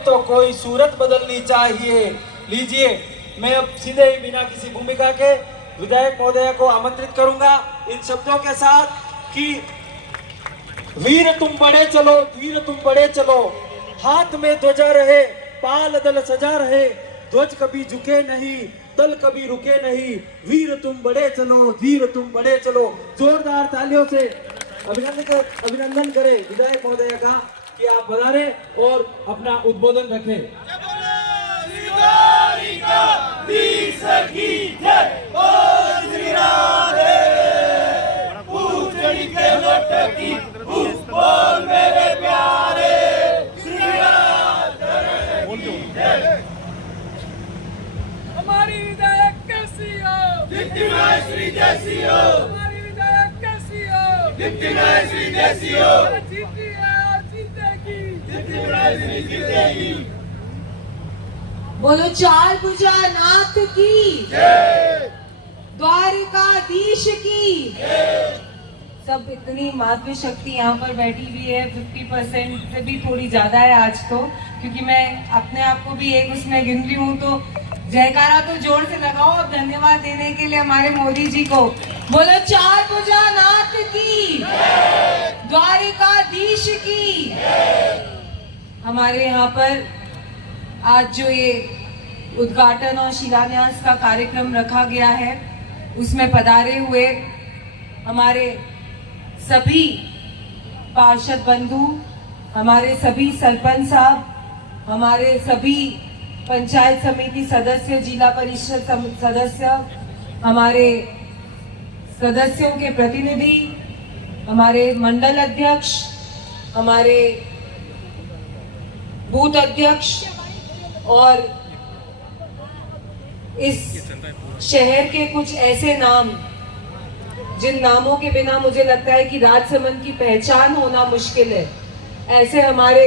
तो कोई सूरत बदलनी चाहिए। लीजिए, मैं अब सीधे ही बिना किसी भूमिका के विधायक महोदय को आमंत्रित करूंगा इन शब्दों के साथ कि वीर तुम बढ़े चलो, वीर तुम बढ़े चलो, हाथ में ध्वजा रहे, पाल दल सजा रहे, ध्वज कभी झुके नहीं, दल कभी रुके नहीं, वीर तुम बढ़े चलो, वीर तुम बढ़े चलो। जोरदार तालियों से अभिनंदन करें विधायक महोदय का कि आप पधारे और अपना उद्बोधन रखें। हमारी विधायक कैसी हो? डिप्टी महेश्वरी जैसी हो। हमारी विधायक कैसी हो? डिप्टी महेश्वरी जैसी हो। जीती है, जीतेगी। डिप्टी महेश्वरी जीतेगी। बोलो चार भुजा नाथ की जय। द्वारिकाधीश की जय। सब इतनी मातृ शक्ति यहाँ पर बैठी हुई है, 50% से भी थोड़ी ज्यादा है आज तो, क्योंकि मैं अपने आप को भी एक उसमें गिन रही हूँ। तो जयकारा तो जोर से लगाओ अब धन्यवाद देने के लिए हमारे मोदी जी को। बोलो चार भुजा नाथ की जय। द्वारिकाधीश की जय। हमारे यहाँ पर आज जो ये उद्घाटन और शिलान्यास का कार्यक्रम रखा गया है, उसमें पधारे हुए हमारे सभी पार्षद बंधु, हमारे सभी सरपंच साहब, हमारे सभी पंचायत समिति सदस्य, जिला परिषद सदस्य, हमारे सदस्यों के प्रतिनिधि, हमारे मंडल अध्यक्ष, हमारे बूथ अध्यक्ष और इस शहर के कुछ ऐसे नाम जिन नामों के बिना मुझे लगता है कि राजसमंद की पहचान होना मुश्किल है, ऐसे हमारे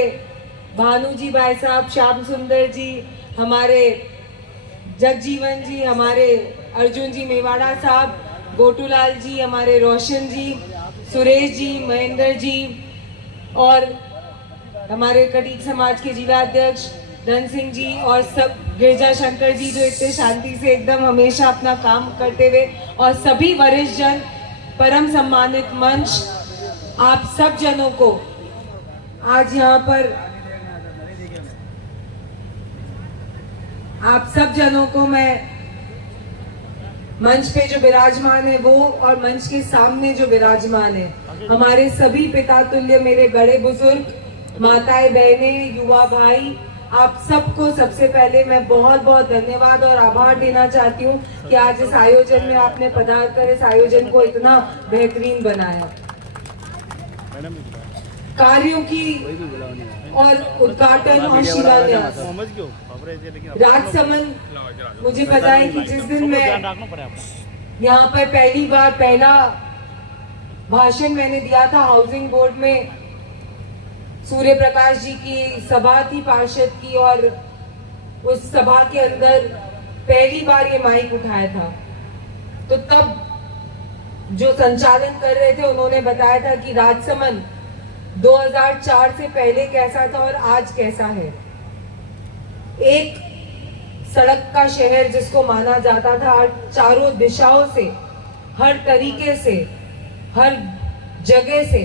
भानु जी भाई साहब, श्याम सुंदर जी, हमारे जगजीवन जी, हमारे अर्जुन जी मेवाड़ा साहब, गोटूलाल जी, हमारे रोशन जी, सुरेश जी, महेंद्र जी और हमारे कटीक समाज के जिला अध्यक्ष धन सिंह जी और सब गिरजा शंकर जी जो इतने शांति से एकदम हमेशा अपना काम करते हुए, और सभी वरिष्ठ जन, परम सम्मानित मंच, आप सब जनों को आज यहाँ पर, आप सब जनों को मैं मंच पे जो विराजमान है वो और मंच के सामने जो विराजमान है, हमारे सभी पिता तुल्य मेरे बड़े बुजुर्ग, माताएं बहनें, युवा भाई, आप सबको सबसे पहले मैं बहुत बहुत धन्यवाद और आभार देना चाहती हूँ कि आज इस आयोजन में आपने पधार कर इस आयोजन को इतना बेहतरीन बनाया। कार्यों की और उद्घाटन और शिलान्यास, राजसमंद, मुझे पता है कि जिस दिन मैं यहाँ पर पहली बार पहला भाषण मैंने दिया था हाउसिंग बोर्ड में, सूर्य प्रकाश जी की सभा थी पार्षद की, और उस सभा के अंदर पहली बार ये माइक उठाया था, तो तब जो संचालन कर रहे थे उन्होंने बताया था कि राजसमंद 2004 से पहले कैसा था और आज कैसा है। एक सड़क का शहर जिसको माना जाता था, चारों दिशाओं से, हर तरीके से, हर जगह से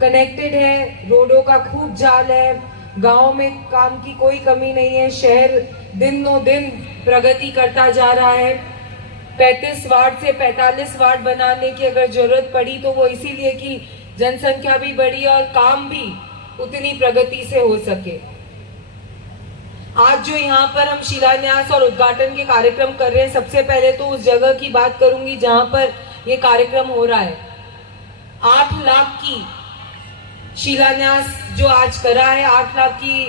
कनेक्टेड है, रोडों का खूब जाल है, गांव में काम की कोई कमी नहीं है, शहर दिनों दिन प्रगति करता जा रहा है। 35 वार्ड से 45 वार्ड बनाने की अगर जरूरत पड़ी तो वो इसीलिए कि जनसंख्या भी बढ़ी और काम भी उतनी प्रगति से हो सके। आज जो यहाँ पर हम शिलान्यास और उद्घाटन के कार्यक्रम कर रहे हैं, सबसे पहले तो उस जगह की बात करूंगी जहां पर ये कार्यक्रम हो रहा है। 8 लाख की शिलान्यास जो आज करा है, 8 लाख की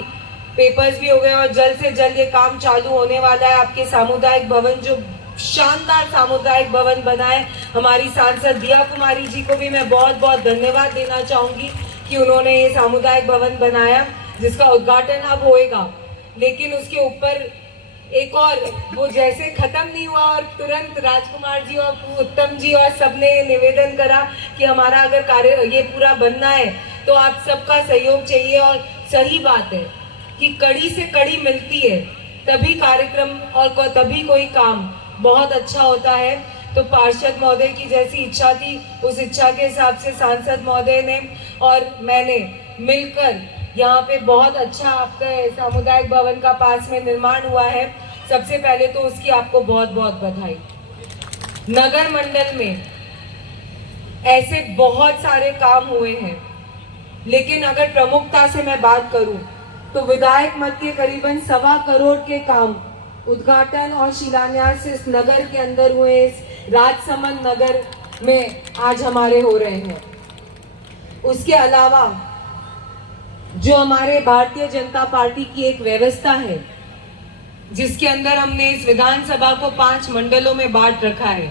पेपर्स भी हो गए और जल्द से जल्द ये काम चालू होने वाला है। आपके सामुदायिक भवन, जो शानदार सामुदायिक भवन बना है, हमारी सांसद दिया कुमारी जी को भी मैं बहुत बहुत धन्यवाद देना चाहूंगी कि उन्होंने ये सामुदायिक भवन बनाया, जिसका उद्घाटन अब होएगा। लेकिन उसके ऊपर एक और वो जैसे खत्म नहीं हुआ और तुरंत राजकुमार जी और उत्तम जी और सबने निवेदन करा कि हमारा अगर कार्य ये पूरा बनना है तो आप सबका सहयोग चाहिए। और सही बात है, कि कड़ी से कड़ी मिलती है तभी कार्यक्रम और तभी कोई काम बहुत अच्छा होता है। तो पार्षद महोदय की जैसी इच्छा थी, उस इच्छा के हिसाब से सांसद महोदय ने और मैंने मिलकर यहाँ पे बहुत अच्छा आपका सामुदायिक भवन का पास में निर्माण हुआ है। सबसे पहले तो उसकी आपको बहुत बहुत बधाई। नगर मंडल में ऐसे बहुत सारे काम हुए हैं, लेकिन अगर प्रमुखता से मैं बात करूं तो विधायक मत के करीबन 1.25 करोड़ के काम उद्घाटन और शिलान्यास इस नगर के अंदर हुए, इस राजसमंद नगर में आज हमारे हो रहे हैं। उसके अलावा जो हमारे भारतीय जनता पार्टी की एक व्यवस्था है, जिसके अंदर हमने इस विधानसभा को 5 मंडलों में बांट रखा है,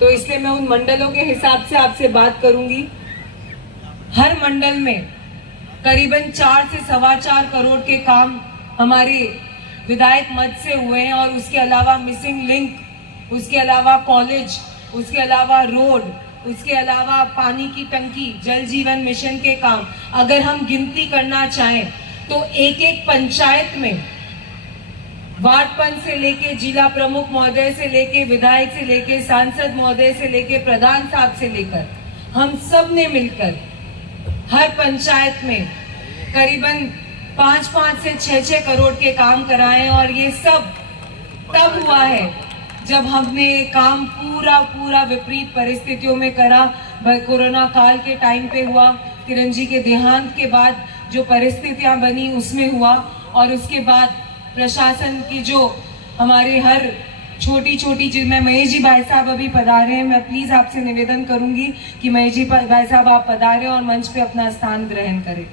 तो इसलिए मैं उन मंडलों के हिसाब से आपसे बात करूंगी। हर मंडल में करीबन 4 से 4.25 करोड़ के काम हमारे विधायक मत से हुए हैं, और उसके अलावा मिसिंग लिंक, उसके अलावा कॉलेज, उसके अलावा रोड, उसके अलावा पानी की टंकी, जल जीवन मिशन के काम अगर हम गिनती करना चाहें तो एक एक पंचायत में वार्ड पंच से लेके जिला प्रमुख महोदय से लेके विधायक से लेके सांसद महोदय से लेके प्रधान साहब से लेकर हम सब ने मिलकर हर पंचायत में करीबन 5 से 6 करोड़ के काम कराए। और ये सब तब हुआ है जब हमने काम पूरा विपरीत परिस्थितियों में करा। कोरोना काल के टाइम पे हुआ, किरण जी के देहांत के बाद जो परिस्थितियां बनी उसमें हुआ, और उसके बाद प्रशासन की जो हमारे हर छोटी चीज में, महेश जी भाई साहब अभी पधारे हैं, मैं प्लीज आपसे निवेदन करूंगी कि महेश जी भाई साहब आप पधारे और मंच पे अपना स्थान ग्रहण करें।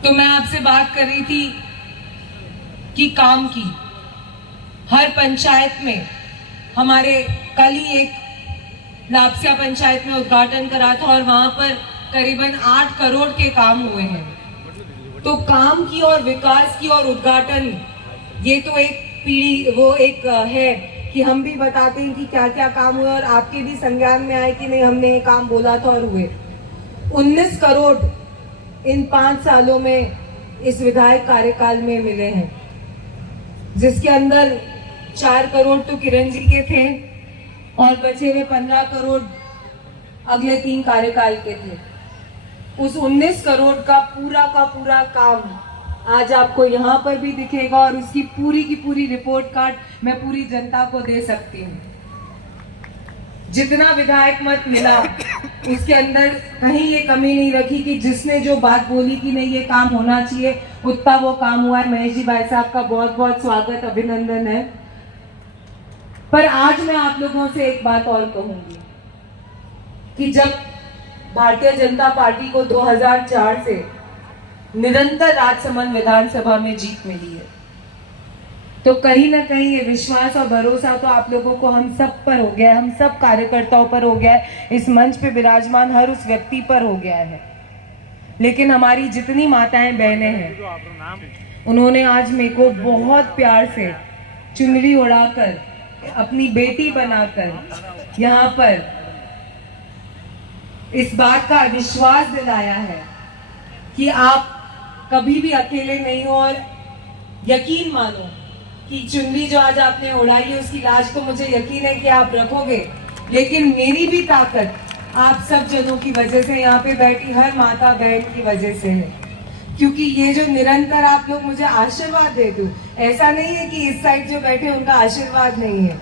तो मैं आपसे बात कर रही थी कि काम की हर पंचायत में हमारे कल ही एक लापसिया पंचायत में उद्घाटन करा था और वहां पर करीबन 8 करोड़ के काम हुए हैं। तो काम की और विकास की और उद्घाटन, ये तो एक पीढ़ी वो एक है कि हम भी बताते हैं कि क्या क्या काम हुए और आपके भी संज्ञान में आए कि नहीं हमने ये काम बोला था और हुए। 19 करोड़ इन 5 सालों में इस विधायक कार्यकाल में मिले हैं, जिसके अंदर 4 करोड़ तो किरण जी के थे और बचे हुए 15 करोड़ अगले 3 कार्यकाल के थे। उस 19 करोड़ का पूरा काम आज आपको यहाँ पर भी दिखेगा और उसकी पूरी की पूरी रिपोर्ट कार्ड मैं पूरी जनता को दे सकती हूँ। जितना विधायक मत मिला उसके अंदर कहीं ये कमी नहीं रखी कि जिसने जो बात बोली कि नहीं ये काम होना चाहिए, उतना वो काम हुआ है। महेश जी भाई साहब का बहुत बहुत स्वागत, अभिनंदन है। पर आज मैं आप लोगों से एक बात और कहूंगी कि जब भारतीय जनता पार्टी को 2004 से निरंतर राजसमंद विधानसभा में जीत मिली है, तो कहीं ना कहीं ये विश्वास और भरोसा तो आप लोगों को हम सब पर हो गया है, हम सब कार्यकर्ताओं पर हो गया है, इस मंच पे विराजमान हर उस व्यक्ति पर हो गया है। लेकिन हमारी जितनी माताएं बहनें हैं, उन्होंने आज मेरे को बहुत प्यार से चुनरी उड़ाकर अपनी बेटी बनाकर यहाँ पर इस बात का विश्वास दिलाया है कि आप कभी भी अकेले नहीं हो। और यकीन मानो कि चुनरी जो आज आपने उड़ाई है उसकी लाज तो मुझे यकीन है कि आप रखोगे, लेकिन मेरी भी ताकत आप सब जनों की वजह से, यहाँ पे बैठी हर माता बहन की वजह से है। क्योंकि ये जो निरंतर आप लोग मुझे आशीर्वाद देते हो, ऐसा नहीं है कि इस साइड जो बैठे उनका आशीर्वाद नहीं है,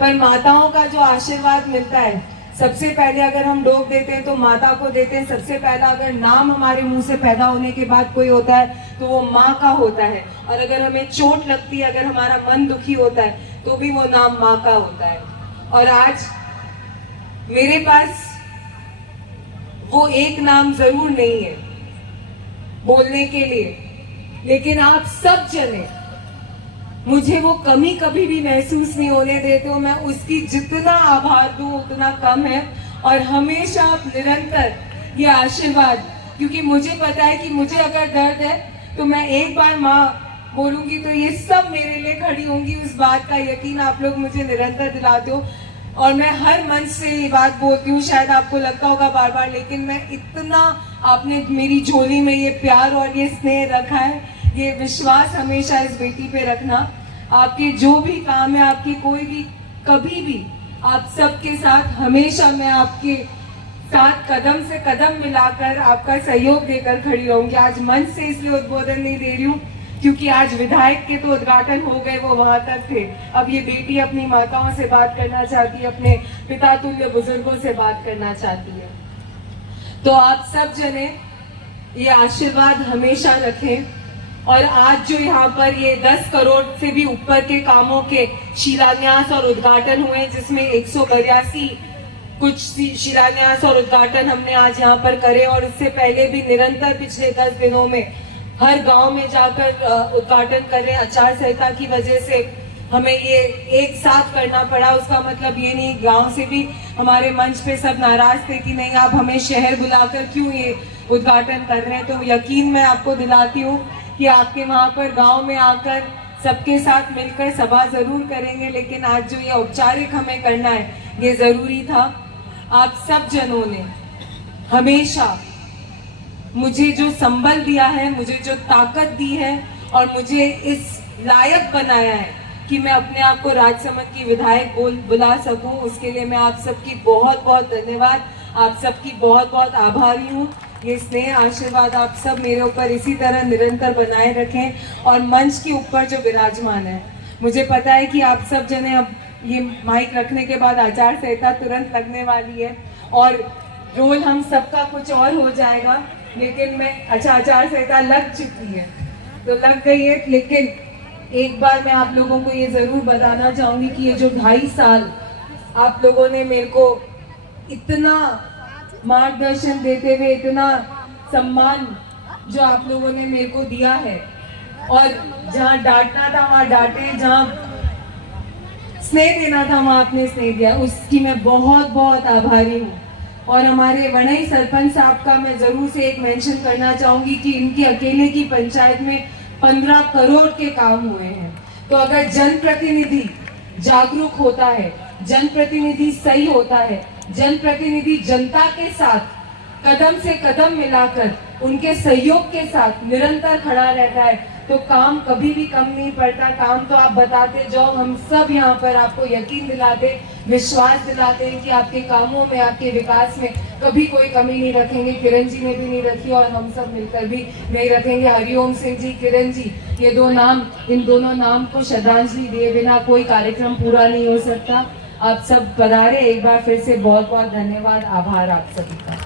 पर माताओं का जो आशीर्वाद मिलता है, सबसे पहले अगर हम डोब देते हैं तो माता को देते हैं। सबसे पहला अगर नाम हमारे मुंह से पैदा होने के बाद कोई होता है तो वो माँ का होता है, और अगर हमें चोट लगती है, अगर हमारा मन दुखी होता है तो भी वो नाम माँ का होता है। और आज मेरे पास वो एक नाम जरूर नहीं है बोलने के लिए, लेकिन आप सब जने मुझे वो कमी कभी भी महसूस नहीं होने देते हो। मैं उसकी जितना आभार दूं उतना कम है। और हमेशा आप निरंतर ये आशीर्वाद, क्योंकि मुझे पता है कि मुझे अगर दर्द है तो मैं एक बार माँ बोलूंगी तो ये सब मेरे लिए खड़ी होंगी, उस बात का यकीन आप लोग मुझे निरंतर दिलाते हो। और मैं हर मंच से ये बात बोलती हूँ, शायद आपको लगता होगा बार बार, लेकिन मैं इतना आपने मेरी झोली में ये प्यार और ये स्नेह रखा है, ये विश्वास हमेशा इस बेटी पे रखना। आपके जो भी काम है, आपकी कोई भी कभी भी, आप सबके साथ हमेशा मैं आपके साथ कदम से कदम मिलाकर आपका सहयोग देकर खड़ी रहूंगी। आज मंच से इसलिए उद्बोधन नहीं दे रही हूँ क्योंकि आज विधायक के तो उद्घाटन हो गए, वो वहां तक थे। अब ये बेटी अपनी माताओं से बात करना चाहती है, अपने पिता तुल्य बुजुर्गों से बात करना चाहती है। तो आप सब जने ये आशीर्वाद हमेशा रखें। और आज जो यहाँ पर ये 10 करोड़ से भी ऊपर के कामों के शिलान्यास और उद्घाटन हुए, जिसमें 182 कुछ शिलान्यास और उद्घाटन हमने आज यहाँ पर करे, और इससे पहले भी निरंतर पिछले 10 दिनों में हर गांव में जाकर उद्घाटन करें। आचार संहिता की वजह से हमें ये एक साथ करना पड़ा। उसका मतलब ये नहीं, गांव से भी हमारे मंच पे सब नाराज थे कि नहीं आप हमें शहर बुलाकर क्यों ये उद्घाटन कर रहे हैं। तो यकीन मैं आपको दिलाती हूँ कि आपके वहां पर गांव में आकर सबके साथ मिलकर सभा जरूर करेंगे, लेकिन आज जो ये औपचारिक हमें करना है ये जरूरी था। आप सब जनों ने हमेशा मुझे जो संबल दिया है, मुझे जो ताकत दी है और मुझे इस लायक बनाया है कि मैं अपने आप को राजसमंद की विधायक बुला सकूं, उसके लिए मैं आप सबकी बहुत बहुत धन्यवाद, आप सबकी बहुत बहुत आभारी हूँ। ये स्नेह आशीर्वाद आप सब मेरे ऊपर इसी तरह निरंतर बनाए रखें। और मंच के ऊपर जो विराजमान है, मुझे पता है कि आप सब जने अब ये माइक रखने के बाद आचार संहिता तुरंत लगने वाली है और रोल हम सबका कुछ और हो जाएगा, लेकिन मैं आचार संहिता लग चुकी है तो लग गई है। लेकिन एक बार मैं आप लोगों को ये जरूर बताना चाहूंगी कि ये जो 2.5 साल आप लोगों ने मेरे को इतना मार्गदर्शन देते हुए, इतना सम्मान जो आप लोगों ने मेरे को दिया है, और जहाँ डांटना था वहाँ डांटे, जहाँ स्नेह देना था वहाँ आपने स्नेह दिया, उसकी मैं बहुत बहुत आभारी हूँ। और हमारे वनई सरपंच साहब का मैं जरूर से एक मेंशन करना चाहूंगी कि इनकी अकेले की पंचायत में 15 करोड़ के काम हुए हैं। तो अगर जनप्रतिनिधि जागरूक होता है, जनप्रतिनिधि सही होता है, जनप्रतिनिधि जनता के साथ कदम से कदम मिलाकर उनके सहयोग के साथ निरंतर खड़ा रहता है, तो काम कभी भी कम नहीं पड़ता। काम तो आप बताते जाओ, हम सब यहाँ पर आपको यकीन दिलाते, विश्वास दिलाते हैं कि आपके कामों में, आपके विकास में कभी कोई कमी नहीं रखेंगे। किरण जी ने भी नहीं रखी और हम सब मिलकर भी नहीं रखेंगे। हरिओम सिंह जी, किरण जी, ये दो नाम, इन दोनों नाम को श्रद्धांजलि दिए बिना कोई कार्यक्रम पूरा नहीं हो सकता। आप सब पधारे, एक बार फिर से बहुत बहुत धन्यवाद, आभार आप सभी का।